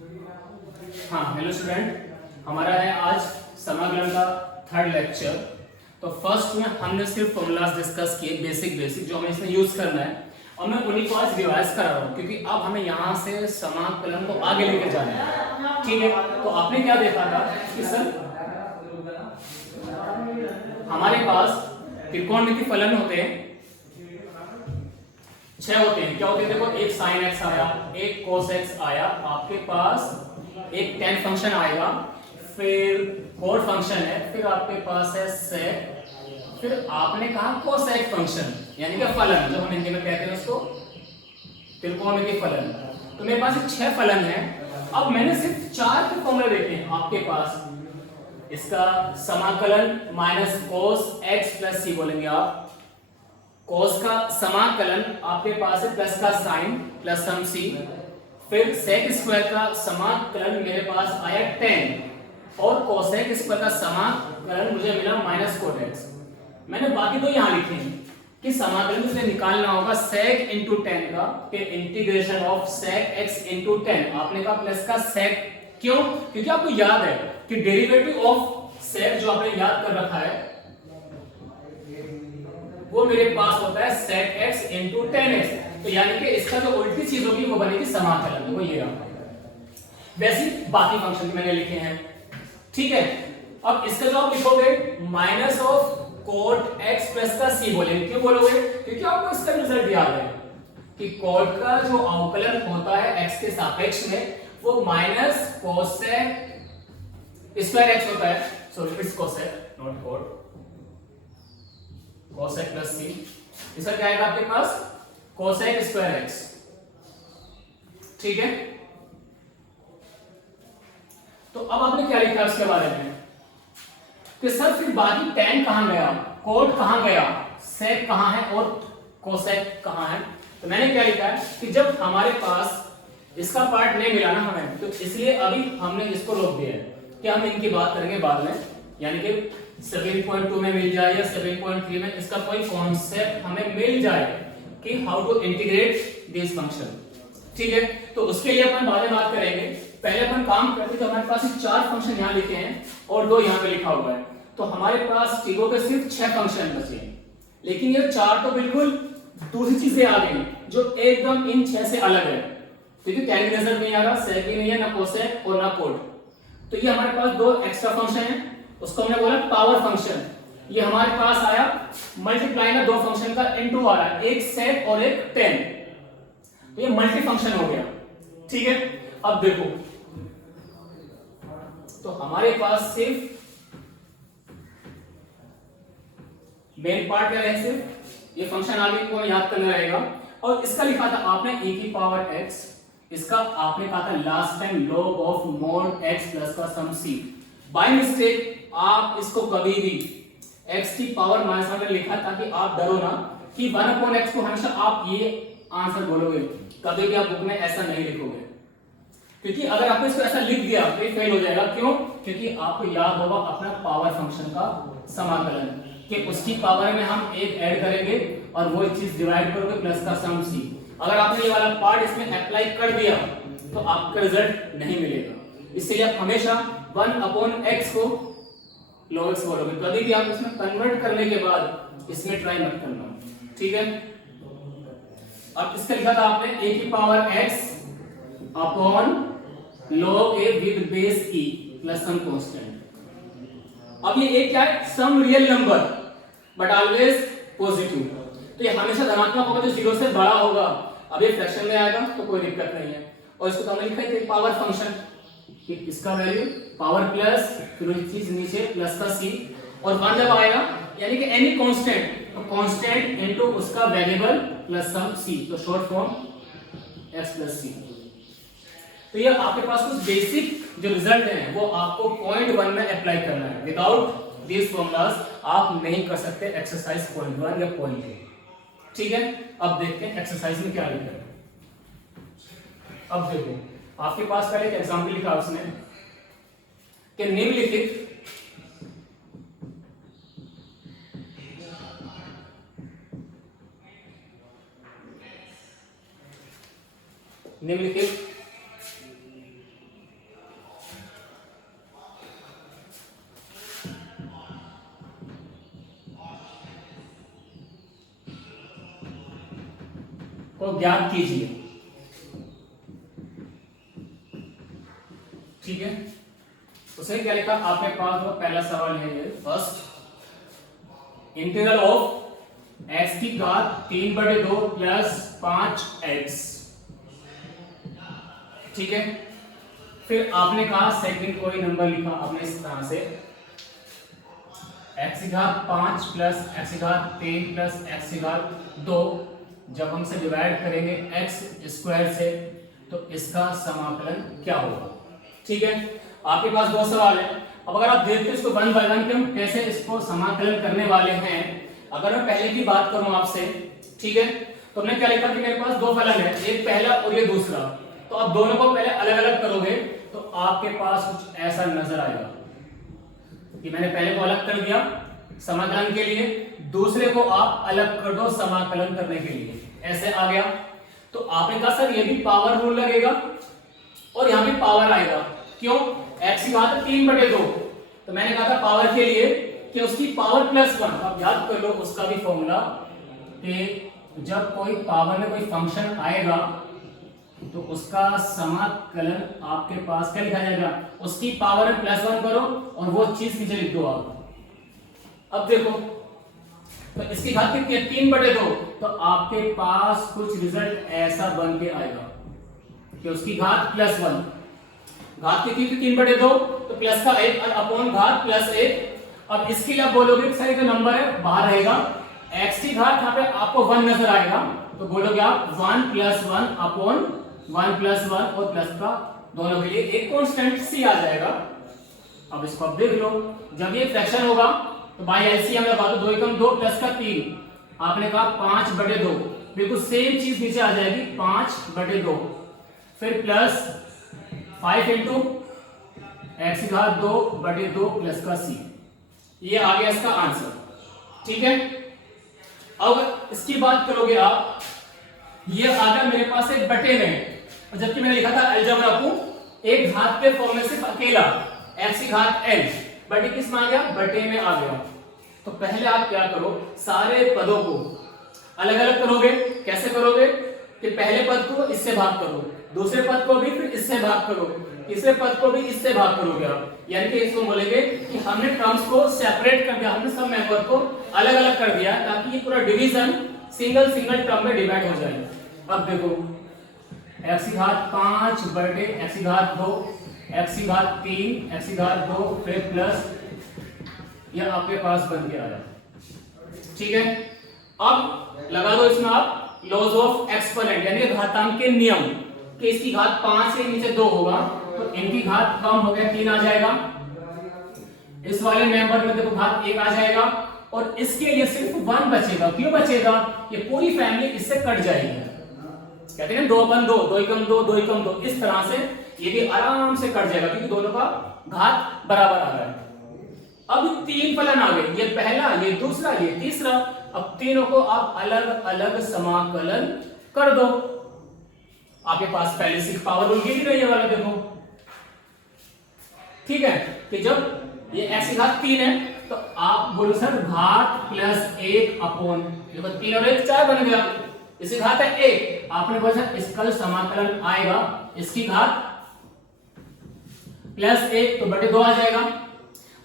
हाँ, hello student, हमारा है आज समाकलन का थर्ड लेक्चर। तो फर्स्ट में हमने सिर्फ फॉर्मूलाज डिस्कस किए, बेसिक जो हमें इसमें यूज करना है, और मैं उन्हीं को आज रिवाइज करा रहा हूँ क्योंकि अब हमें यहाँ से समाकलन को आगे लेकर जाना है। ठीक है, तो आपने क्या देखा था कि सर हमारे पास त्रिकोणमिति फलन होते हैं, 6 होते हैं। क्या होते हैं? देखो, एक sin x आया, एक cos x आया, आपके पास एक tan फंक्शन आएगा, फिर cot फंक्शन है, फिर आपके पास है sec, फिर आपने कहा cosec फंक्शन, यानी कि फलन, जो हम हिंदी में कहते हैं उसको त्रिकोणमिति फलन। तो मेरे पास 6 फलन है। अब मैंने सिर्फ 4 के फॉर्मूले देखे हैं आपके पास। इसका समाकलन minus cos x plus c बोलेंगे आप। cos का समाकलन आपके पास है प्लस का साइन प्लस सम c। फिर sec स्क्वायर का समाकलन मेरे पास आया tan, और cosec स्क्वायर का समाकलन मुझे मिला माइनस cot x। मैंने बाकी दो यहाँ लिखे हैं कि समाकलन मुझे निकालना होगा sec इंटू tan का, फिर integration of sec x into tan। आपने कहा प्लस का sec, क्यों? क्योंकि आपको याद है कि डेरिवेटिव ऑफ sec जो आपने याद कर रखा है वो मेरे पास होता है sec x into tan x। तो यानी कि इसका जो उल्टी चीज होगी वो बनेगी समाकलन, वो ये रहा। वैसे बाकी फंक्शन भी मैंने लिखे हैं। ठीक है, अब इसका जो आप लिखोगे minus of cot x plus का c बोलेंगे। क्यों बोलोगे? क्योंकि आपको इसका रिजल्ट याद है कि cot का जो अवकलन होता है x के सापेक्ष में वो माइनस cosec स्क्वायर x होता है। Sorry, it's cosec not cot, cosec plus c। इसका क्या आएगा आपके पास? cosec square x। ठीक है, तो अब आपने क्या लिखा उसके बारे में कि सर फिर बाकी tan कहां गया, cot कहां गया, sec कहां है और cosec कहां है? तो मैंने क्या लिखा है कि जब हमारे पास इसका पार्ट नहीं मिला ना हमें, तो इसलिए अभी हमने इसको रोक दिया है कि हम इनकी बात करेंगे बाद में, यानी कि 7.2 में मिल जाए या 7.3 में इसका कोई कॉन्सेप्ट हमें मिल जाए कि how to integrate this function. ठीक है, तो उसके लिए अपन बाद में बात करेंगे। पहले अपन काम करते तो हमारे पास 4 फंक्शन यहाँ लिखे हैं और 2 यहाँ पे लिखा हुआ है, तो हमारे पास टीगो के सिर्फ 6 फंक्शन बचे हैं। लेकिन ये 4 तो बिल्कुल दूसरी चीजें आ गई जो एकदम इन 6 से अलग है, क्योंकि tan भी नजर नहीं आ रहा, sec भी नहीं है, ना cosec और ना cot। तो ये हमारे पास 2 एक्स्ट्रा फंक्शन है, उसको हमने बोला पावर फंक्शन। ये हमारे पास आया मल्टीप्लाई ना 2 फंक्शन का इनटू आ रहा है, एक sec और एक tan, तो ये मल्टी फंक्शन हो गया। ठीक है, अब देखो, तो हमारे पास सिर्फ मेन पार्ट क्या है, सिर्फ ये फंक्शन आगे को याद करना रहेगा। और इसका लिखा था आपने e की पावर x, इसका आपने कहा था last time log of mod x plus का सम c। बाय मिस्टेक आप इसको कभी भी x की पावर माइनस में लिखा ताकि आप डरो ना कि 1/x को हमेशा आप ये आंसर बोलोगे, कभी भी आप बुक में ऐसा नहीं लिखोगे, क्योंकि अगर आपने इसको ऐसा लिख दिया तो ये फेल हो जाएगा। क्यों? क्योंकि आपको याद होगा अपना पावर फंक्शन का समाकलन कि उसकी पावर में हम एक ऐड करेंगे और वो चीज डिवाइड करोगे प्लस का सम c। अगर आपने ये वाला पार्ट इसमें अप्लाई कर दिया तो आपका रिजल्ट नहीं मिलेगा, इसलिए आप हमेशा 1/x को log x बोलोगे। कभी भी आप इसमें कन्वर्ट करने के बाद इसमें ट्राई मत करना। ठीक है, अब इसका लिखा था आपने a की power x upon log a with base e plus some constant. अब ये a क्या है? Some real number but always positive, तो ये हमेशा धनात्मक होगा, जो 0 से बड़ा होगा। अब ये फ्रैक्शन में आएगा तो कोई दिक्कत नहीं है। और इसको तो हमने लिखा है पावर फंक्शन कि इसका वैल्यू पावर प्लस फिर चीज नीचे प्लस का c, और 1 जब आएगा यानी कि एनी कांस्टेंट, तो कांस्टेंट इनटू उसका वेरिएबल प्लस सम c, तो short form x plus c। तो ये आपके पास कुछ बेसिक जो रिजल्ट हैं वो आपको पॉइंट 1 में अप्लाई करना है। विदाउट दिस फॉर्मूलाज आप नहीं कर सकते एक्सरसाइज पॉइंट 1 या पॉइंट 2। ठीक है, अब देखते हैं एक्सरसाइज में क्या लिखा है। अब देखो, आपके पास पहले एक एग्जांपल लिखा उसने कि निम्नलिखित को ज्ञात कीजिए। ठीक है, उसे क्या लिखा आपके पास? वो पहला सवाल है ये फर्स्ट, इंटीग्रल ऑफ x की घात 3/2 प्लस 5x। ठीक है, फिर आपने कहा सेकंड कोई नंबर लिखा आपने इस तरह से x की घात 5 प्लस x की घात 3 प्लस x की घात 2, जब हम इसे डिवाइड करेंगे x स्क्वायर से तो इसका समाकलन क्या होगा? ठीक है, आपके पास दो सवाल है। अब अगर आप देखते हो इसको वन बाय वन कि हम कैसे इसको समाकलन करने वाले हैं। अगर मैं पहले की बात करूं आपसे, ठीक है, तो हमने क्या लिखा कि मेरे पास दो फलन है, एक पहला और ये दूसरा। तो आप दोनों को पहले अलग अलग करोगे तो आपके पास कुछ ऐसा नजर आएगा कि मैंने पहले को अलग कर दिया समाकलन के लिए, दूसरे को आप अलग कर दो समाकलन करने के लिए, ऐसे आ गया। तो आपने कहा सर ये भी पावर रूल लगेगा और यहां भी पावर आएगा, क्यों? x की घात 3/2, तो मैंने कहा था पावर के लिए कि उसकी पावर +1। आप याद कर लो उसका भी फॉर्मूला कि जब कोई पावर में कोई फंक्शन आएगा तो उसका समाकलन आपके पास क्या लिखा जाएगा? उसकी पावर में +1 करो और वो चीज नीचे लिख दो आप। अब देखो तो इसकी घात कितनी है? 3/2, तो आपके पास कुछ रिजल्ट ऐसा बन के आएगा कि उसकी घात +1, घात कितनी थी? 3/2, तो प्लस का 1 और अपॉन घात +1। अब इसके लिए आप बोलोगे सर जो नंबर है बाहर रहेगा, x की घात यहाँ पे आपको 1 नजर आएगा, तो बोलोगे आप 1 + 1 अपॉन 1 + 1 और प्लस का दोनों के लिए एक कांस्टेंट सी आ जाएगा। अब इसको आप देख लो, जब ये फ्रैक्शन होगा तो बाय एलसीएम लगा दो, 2 × 2 प्लस का 3, आपने कहा 5/2, बिल्कुल सेम चीज नीचे आ जाएगी 5/2, फिर प्लस 5 × x की घात 2/2 प्लस का c, ये आ गया इसका आंसर। ठीक है, अब इसकी बात करोगे आप, ये आ गया मेरे पास एक बटे में, और जबकि मैंने लिखा था अलजेब्रा को एक घात के फॉर्म में सिर्फ अकेला x की घात n, बटे किस में आ गया? बटे में आ गया। तो पहले आप क्या करो, सारे पदों को अलग अलग करोगे। कैसे करोगे कि पहले पद को इससे भाग करो, दूसरे पद को भी फिर इससे भाग करो, तीसरे पद को भी इससे भाग करोगे आप, यानी कि इसको बोलेंगे कि हमने टर्म्स को सेपरेट कर दिया, हमने सब मेंबर को अलग अलग कर दिया ताकि ये पूरा डिवीजन सिंगल सिंगल टर्म में डिवाइड हो जाए। अब देखो x की घात 5 बटे x की घात 2, x की घात 3, x की घात 2, फिर प्लस यह आपके पास बन के आया। ठीक है, अब लगा दो इसमें आप लॉज ऑफ एक्सपोनेंट यानी घातांक के नियम कि इसकी घात 5 से नीचे 2 होगा तो इनकी घात कम हो गया 3 आ जाएगा, इस वाले मेंबर में देखो घात 1 आ जाएगा और इसके लिए सिर्फ 1 बचेगा। क्यों बचेगा? ये पूरी फैमिली इससे कट जाएगी, कहते हैं 2/2, 2 × 2, 2 × 2, इस तरह से ये भी आराम से कट जाएगा क्योंकि दोनों का घात बराबर आ रहा है। अब 3 फलन आ गए, ये पहला, ये दूसरा, ये तीसरा। अब तीनों को आप अलग अलग समाकलन कर दो। आपके पास पहले से पावर रूल ही नहीं है वाला, देखो ठीक है कि जब ये x की घात 3 है तो आप बोलो सर घात +1 अपॉन, देखो 3 और 1 4 बन गया, इसकी घात है 1, आपने बोला इसका समाकलन आएगा इसकी घात +1 तो बटे 2 आ जाएगा,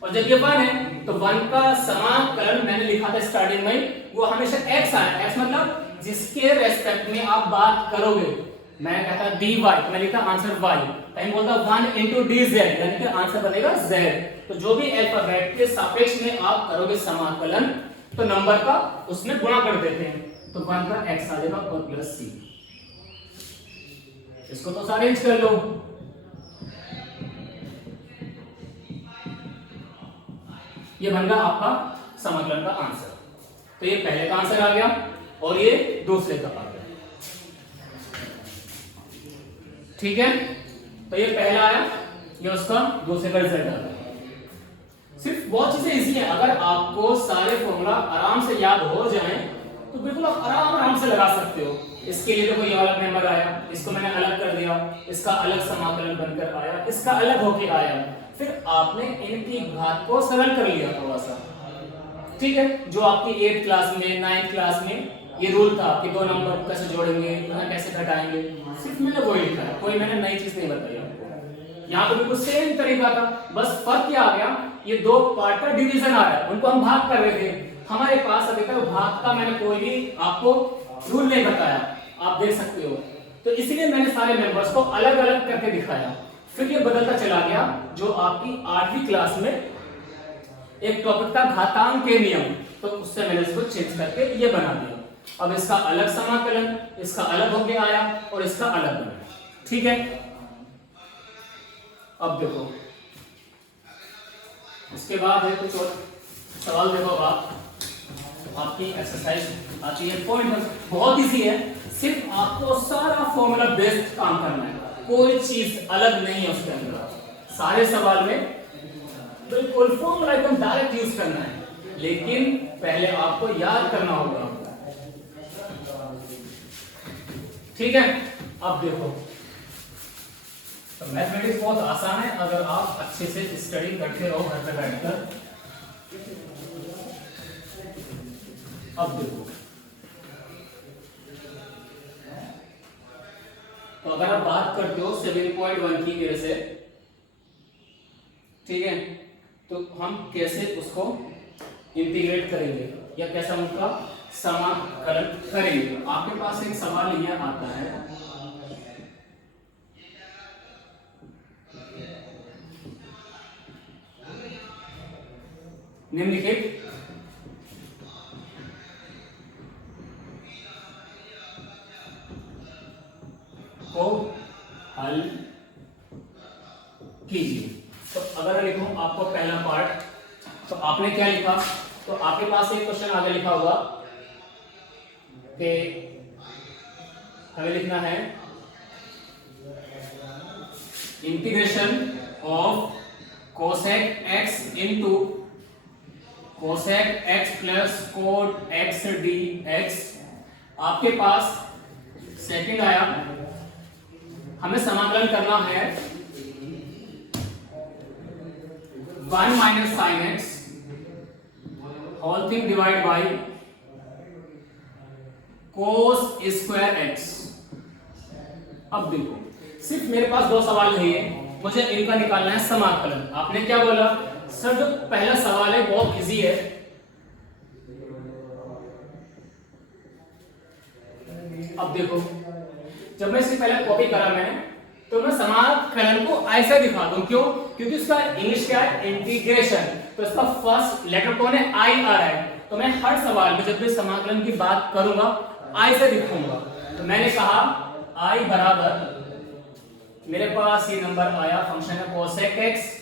और जब ये 1 है तो 1 का समाकलन मैंने लिखा था स्टार्टिंग में, वो हमेशा x आया। x मतलब जिसके रेस्पेक्ट में आप बात करोगे, मैं कहता dy, मैं लिखा आंसर y, टाइम बोलता 1 × dz यानी कि आंसर बनेगा z। तो जो भी अल्फाबेट के सापेक्ष में आप करोगे समाकलन तो नंबर का उसमें गुणा कर देते हैं, तो 1 का x आ जाएगा और प्लस c। इसको तो अरेंज कर लो। ये बन गया आपका समाकलन का आंसर। तो ये पहले का आंसर आ गया और ये दूसरे का आ गया। ठीक है, तो ये पहला आया, ये उसका दूसरे का रिजल्ट आ गया। सिर्फ बहुत चीजें इजी है, अगर आपको सारे फॉर्मूला आराम से याद हो जाएं तो बिल्कुल आप आराम से लगा सकते हो। इसके लिए देखो ये वाला मेंबर आया, इसको मैंने अलग कर दिया, इसका अलग समाकलन बनकर आया, इसका अलग होके आया, फिर आपने इनकी घात को सरल कर लिया थोड़ा सा। ठीक है, जो आपकी 8th क्लास में 9th क्लास में ये रूल था कि दो नंबर कैसे जोड़ेंगे, कैसे घटाएंगे, सिर्फ मैंने वही लिखा है, कोई मैंने नई चीज नहीं बताई आपको। यहाँ पे बिल्कुल सेम तरीका था, बस फर्क क्या आ गया, ये दो पार्ट का डिवीजन आ रहा है, उनको हम भाग कर रहे थे। हमारे पास अभी तक भाग का मैंने कोई भी आपको रूल नहीं बताया, आप देख सकते हो। तो इसलिए मैंने सारे मेंबर्स को अलग अलग करके दिखाया। फिर ये बदलता चला गया, जो आपकी 8वीं क्लास में एक टॉपिक था घातांक के नियम, तो उससे मैंने इसको चेंज करके ये बना दिया। अब इसका अलग समाकलन, इसका अलग होके आया और इसका अलग बना, ठीक है। अब देखो इसके बाद है कुछ और सवाल, देखो आपकी एक्सरसाइज आती है, पॉइंट बहुत इजी है, सिर्फ आपको सारा फॉर्मूला बेस्ड काम करना है, कोई चीज अलग नहीं है उसके अंदर। सारे सवाल में बिल्कुल फॉर्मूला एकदम डायरेक्ट यूज करना है, लेकिन पहले आपको याद करना होगा, ठीक है। अब देखो तो मैथमेटिक्स बहुत आसान है अगर आप अच्छे से स्टडी करते रहो घर पे बैठकर। अब देखो तो अगर आप बात करते हो 7.1 की मेरे से, ठीक है, तो हम कैसे उसको इंटीग्रेट करेंगे या कैसे हम उसका समाकलन करेंगे। आपके पास एक सवाल यह आता है, निम्नलिखित को हल कीजिए। तो अगर लिखूं आपको पहला पार्ट, तो आपने क्या लिखा, तो आपके पास एक क्वेश्चन आगे लिखा होगा कि हमें लिखना है integration of cosec x into cosec x plus cot x d x. आपके पास सेकंड आया, हमें समाकलन करना है 1 minus sine x whole thing divide by cos square x. अब देखो सिर्फ मेरे पास दो सवाल नहीं है, मुझे इनका निकालना है समाकलन। आपने क्या बोला सर, जो पहला सवाल है बहुत इजी है, अब देखो जब मैं इससे पहले कॉपी करा मैंने, तो मैं समाकलन को ऐसे दिखा दूं, क्यों, क्योंकि इसका इंग्लिश क्या है, इंटीग्रेशन, तो इसका फर्स्ट लेटर कौन है, आई आ रहा है, तो मैं हर सवाल में जब भी समाकलन की बात करूंगा आई से दिखाऊंगा। तो मैंने कहा आई बराबर, मेरे पास ये नंबर आया, फंक्शन है cosec x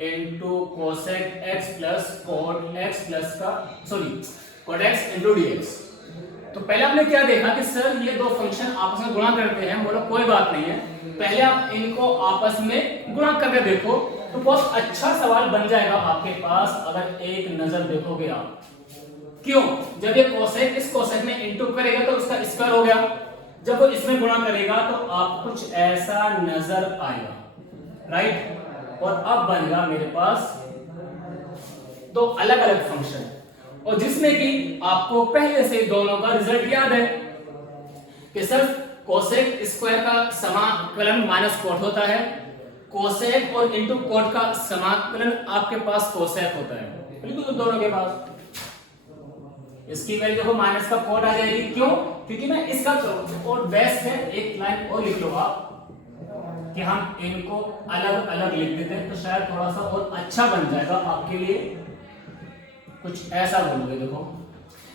into cosec x plus cot x plus का कोट एक्स इंटू डीएक्स। तो पहले आपने क्या देखा कि सर ये दो फंक्शन आपस में गुणा करते हैं, बोलो कोई बात नहीं है, पहले आप इनको आपस में गुणा करके देखो, तो बहुत अच्छा सवाल बन जाएगा आपके पास अगर एक नजर देखोगे आप। क्यों, जब ये कोसेक इस कोसेक में इंटू करेगा तो उसका स्क्वायर हो गया, जब वो इसमें गुणा करेगा तो आप कुछ ऐसा नजर आएगा, राइट। और अब बनेगा मेरे पास दो अलग अलग फंक्शन, और जिसमें कि आपको पहले से दोनों का रिजल्ट याद है कि सर कोसेक स्क्वायर का समाकलन माइनस कोट होता है, कोसेक और इंटू कोट का समाकलन आपके पास कोसेक होता है, बिल्कुल दोनों के पास। इसकी वैल्यू देखो माइनस का कोट आ जाएगी, क्यों, क्योंकि मैं इसका और बेस्ट है, एक लाइन और लिख लो आप कि हम इनको अलग अलग लिख देते हैं, तो शायद थोड़ा सा और अच्छा बन जाएगा आपके लिए। कुछ ऐसा बोलोगे, देखो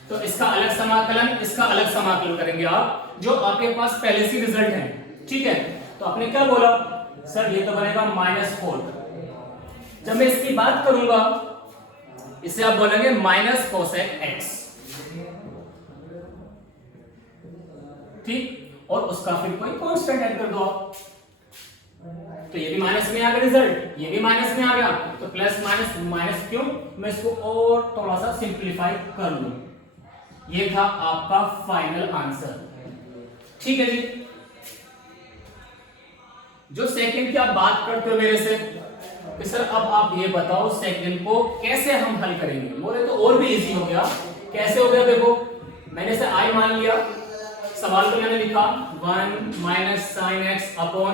तो इसका अलग समाकलन, इसका अलग समाकलन करेंगे आप, जो आपके पास पहले से रिजल्ट है, ठीक है। तो आपने क्या बोला सर, ये तो बनेगा माइनस कोट, जब मैं इसकी बात करूंगा इसे आप बोलेंगे माइनस कोसेक एक्स, ठीक, और उसका फिर कोई कांस्टेंट ऐड कर दो आप, तो ये भी माइनस में आ गया रिजल्ट, ये भी माइनस में आ गया, तो प्लस माइनस माइनस, क्यों, मैं इसको और थोड़ा सा सिंप्लीफाई कर लूं। ये था आपका फाइनल आंसर, ठीक है जी। जो सेकंड की आप बात करते हो मेरे से कि सर अब आप ये बताओ सेकंड को कैसे हम हल करेंगे, बोले तो और भी इजी हो गया। कैसे हो गया, देखो मैंने से आई मान लिया, सवाल को मैंने लिखा 1 माइनस साइन एक्स अपॉन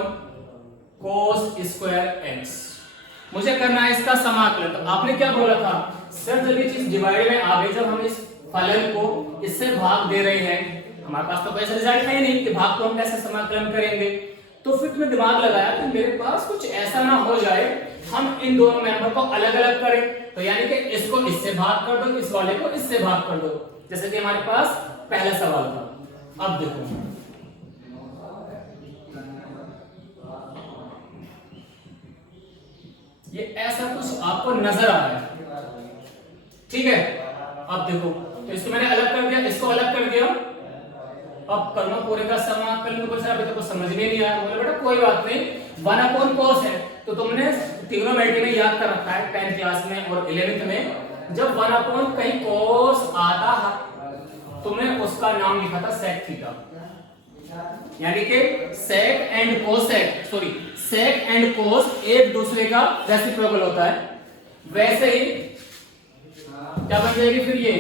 कोस स्क्वायर एक्स। मुझे करना है इसका समाकलन। तो आपने क्या बोला था सर, जब ये चीज डिवाइड में आ गई, जब हम इस फलन को इससे भाग दे रहे हैं, हमारे पास तो कोई ऐसा रिजल्ट है नहीं कि भाग को हम कैसे समाकलन करेंगे, तो फिर तुमने दिमाग लगाया कि मेरे पास कुछ ऐसा ना हो जाए हम इन दोनों मेंबर को अलग अलग करें। तो यानी कि इसको इससे भाग कर दो, इस वाले को इससे भाग कर दो, जैसे कि हमारे पास पहला सवाल था। अब देखो ये ऐसा कुछ आपको नजर आ रहा है, ठीक है। अब देखो तो इसको मैंने अलग कर दिया, इसको अलग कर दिया। अब करूंगा पूरे का समाकलन, तो सर अभी तक तो समझ में नहीं आया। बोले बेटा कोई बात नहीं, 1 अपॉन cos है तो तुमने ट्रिग्नोमेट्री में याद कर रखा है 10th क्लास में और 11th में, जब 1 अपॉन कहीं cos आता है तुमने उसका नाम लिखा था sec थीटा, यानी कि sec and cosec, sorry sec and cos एक दूसरे का रेसिप्रोकल होता है। वैसे ही क्या बन जाएगी फिर ये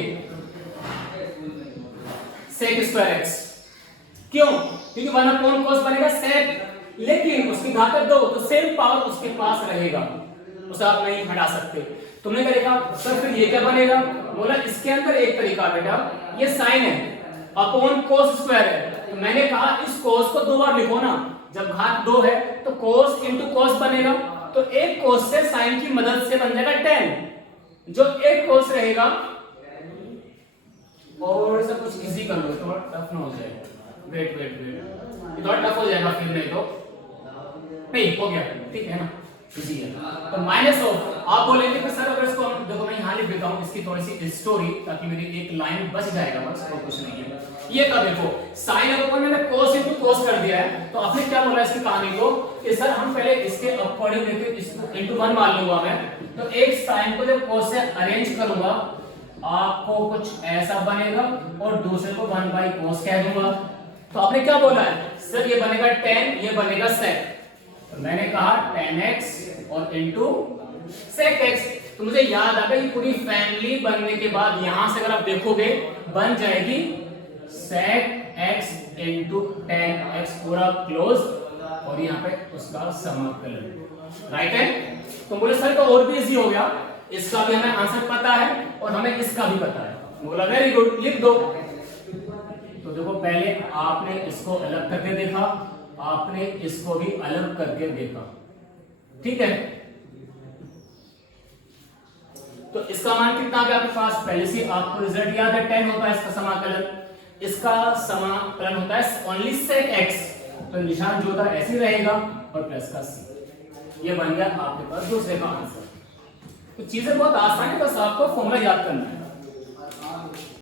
sec स्क्वायर x। क्यों? क्योंकि 1 अपॉन cos बनेगा sec, लेकिन उसकी घात 2 तो सेम पावर उसके पास रहेगा, उसे आप नहीं हटा सकते। तुमने क्या देखा सर फिर ये क्या बनेगा? बोला इसके अंदर एक तरीका बेटा, ये साइन है अपॉन cos स्क्वायर है, तो मैंने कहा इस cos को 2 बार लिखो ना, जब घात 2 है तो cos इंटू cos बनेगा, तो एक cos से साइन की मदद से बन जाएगा tan, जो एक cos रहेगा। और सब कुछ इजी कर लो, थोड़ा टफ ना हो जाएगा। वेट ये थोड़ा टफ हो जाएगा फिर, नहीं हो गया ठीक है ना, इजी है। तो माइनस ऑफ आप बोलेंगे कि सर अगर इसको हम देखो मैं यहाँ लिख देता हूँ इसकी थोड़ी सी स्टोरी, ताकि मेरी एक लाइन बच जाएगा, बस और कुछ नहीं है। ये का देखो साइन अपॉन मैंने cos इनटू cos कर दिया है, तो आपने क्या बोला इसकी कहानी को कि सर हम पहले इसके अकॉर्डिंग लेके इसको इनटू 1 मान लूंगा मैं, तो एक साइन को जब cos से अरेंज करूंगा आपको कुछ ऐसा बनेगा और दूसरे को 1 बाई cos कह दूंगा। तो आपने क्या बोला है सर ये बनेगा tan, ये बनेगा sec, तो मैंने कहा tan x और इनटू sec x। तो मुझे याद आ गया ये पूरी फैमिली बनने के बाद यहां से अगर आप देखोगे बन जाएगी sec x into tan x पूरा क्लोज, और यहाँ पे उसका समाकलन, राइट है। तो बोले सर तो और भी इजी हो गया, इसका भी हमें आंसर पता है और हमें इसका भी पता है। बोला वेरी गुड लिख दो। तो देखो पहले आपने इसको अलग करके देखा, आपने इसको भी अलग करके देखा, ठीक है। तो इसका मान कितना आ गया आपके पास, पहले से आपको रिजल्ट याद है 10 होता है इसका समाकलन, इसका समाकलन होता है ओनली sec x, तो निशान जो होता है ऐसे ही रहेगा और प्लस का c, ये बन गया आपके पास दूसरे का आंसर। तो चीजें बहुत आसान है, बस आपको फॉर्मूला याद करना है।